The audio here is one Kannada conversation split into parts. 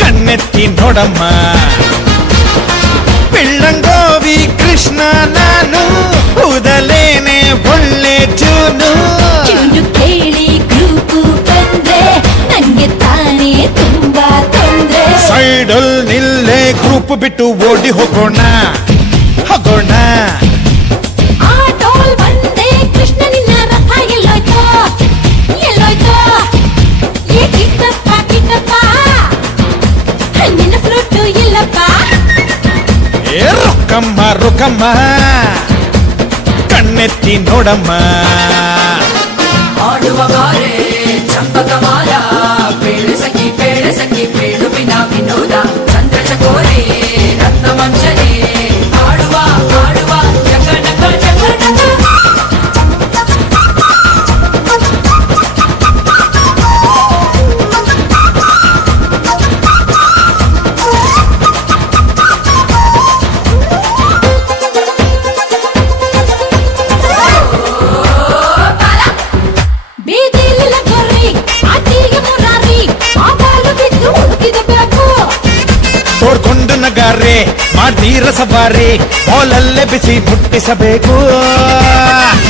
కన్నెత్తి నోడమ్మా. పిల్లంగోవి కృష్ణ ನಾನು ಒಳ್ಳೆ ಚೂನು. ಚೂಡು ಕೇಳಿ ಗ್ರೂಪು ಬಂದ್ರೆ ನಂಗೆ ತಾನೇ ತುಂಬಾ ತೊಂದ್ರೆ. ಸೈಡಲ್ ನಿಲ್ಲೆ ಗ್ರೂಪ್ ಬಿಟ್ಟು ಓಡಿ ಹೋಗೋಣ. ಏ ರೊಕ್ಕಮ್ಮ ರೊಕ್ಕಮ್ಮ ಕಣ್ಣೆತ್ತಿ ನೋಡಮ್ಮ ಆಡುವ ಬಾರೆ ಚಂಪಕ ನಗಾರೆ ಮಾಡಿ ರಸಬಾರಿ ಬಾಲಲ್ಲೇ ಬಿಸಿ ಮುಟ್ಟಿಸಬೇಕು.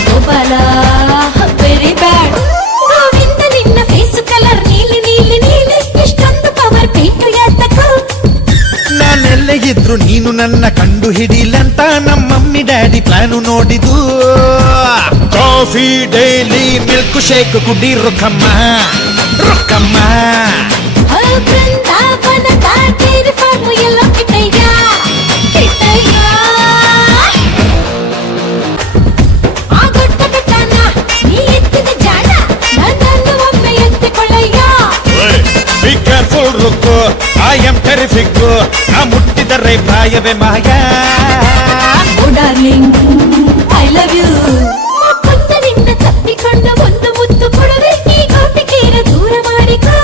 Gopala very bad. ಗೋವಿಂದ ನಿನ್ನ ಫೇಸ್ ಕಲರ್ ನೀಲಿ ನೀಲಿ ನೀಲಿ. ಪವರ್ ಬೇಕು ಯಾತಕ ನಾನೆಲ್ಲೇ ಇದ್ರು ನೀನು ನನ್ನ ಕಂಡು ಹಿಡಿಲಂತ ನಮ್ಮ ಮಮ್ಮಿ ಡ್ಯಾಡಿ ಪ್ಲಾನು ನೋಡಿದು ಕಾಫಿ ಡೈಲಿ ಮಿಲ್ಕ್ ಶೇಕ್ ಕುಡಿ ರುಖಮ್ಮ ರುಖಮ್ಮ ಬೃಂದಾವನ ಫಾರ್ಮ್ ಎಲ್ಲೋ ಮುತ್ತ ನಿನ್ನ ತಪ್ಪಿಕೊಂಡು ಒಂದು ಮುತ್ತು ಕೊಡುವೆ ಈ ಗೋಪಿಕೆಯರ ದೂರ ಮಾಡಿಕೋ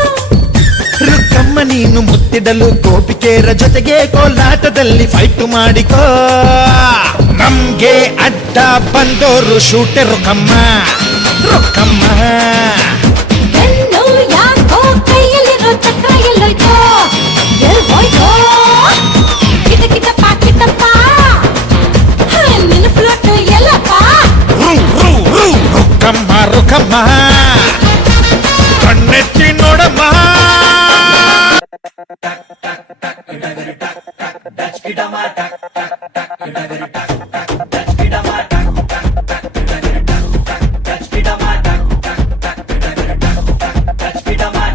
ರುಕ್ಕಮ್ಮ ನೀನು ಮುತ್ತಿಡಲು ಗೋಪಿಕೆಯರ ಜೊತೆಗೆ ಕೋಲಾಟದಲ್ಲಿ ಫೈಟ್ ಮಾಡಿಕೋ ನಮ್ಗೆ ಅಡ್ಡ ಬಂದೋರು ಶೂಟೆ ರೊಕ್ಕಮ್ಮ ರೊಕ್ಕಮ್ಮ ರೊಕ್ಕಮ್ಮ ಕಣ್ಣೆತ್ತಿ ನೋಡಮ್ಮ.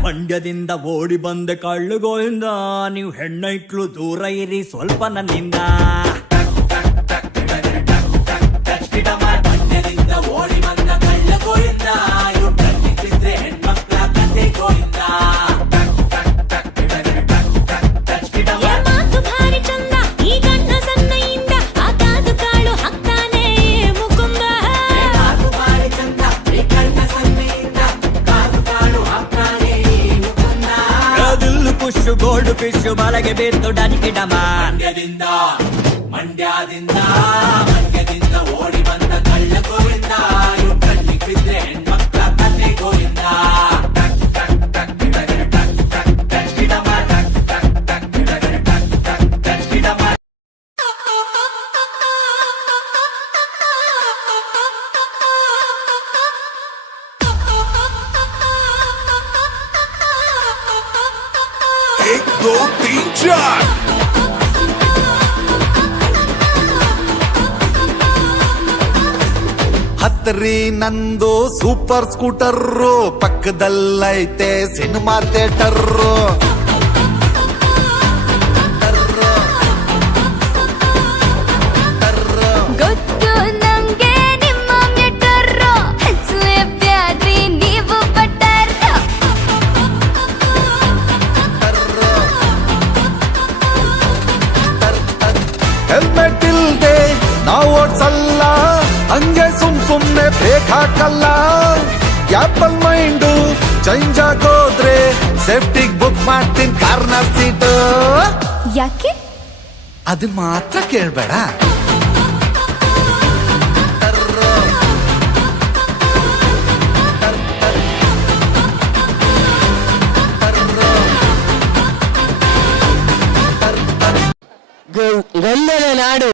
ಮಂಡ್ಯದಿಂದ ಓಡಿ ಬಂದೆ ಕಳ್ಳುಗೋಯಿಂದ ನೀವು ಹೆಣ್ಣೈಕ್ಳು ದೂರ ಇರಿ ಸ್ವಲ್ಪ ನನ್ನಿಂದ. ಗೋಲ್ಡ್ ಫಿಶ್ ಬಲಗೆ ಬಿದ್ದು ಡನಿಕಿಡಮ ಮಂಡ್ಯದಿಂದ ಮಂಡ್ಯದಿಂದ ಮಂಡ್ಯದಿಂದ दो तीन चार ಹತ್ರಿ ನಂದು ಸೂಪರ್ ಸ್ಕೂಟರ್ ಪಕ್ಕದಲ್ಲೈತೆ ಸಿನಿಮಾ ಥಿಯೇಟರ್ ಸುಮ್ನೆ ಬ್ರೇಕ್ ಹಾಕಲ್ಲ ಆಪಲ್ ಮೈಂಡು ಚೇಂಜ್ ಆಗೋದ್ರೆ ಸೇಫ್ಟಿಗ್ ಬುಕ್ ಮಾಡ್ತೀನಿ ಕಾರ್ನರ್ ಸೀಟ್ ಯಾಕೆ? ಅದು ಮಾತ್ರ ಕೇಳ್ಬೇಡ. ಗಂಧದ ನಾಡು.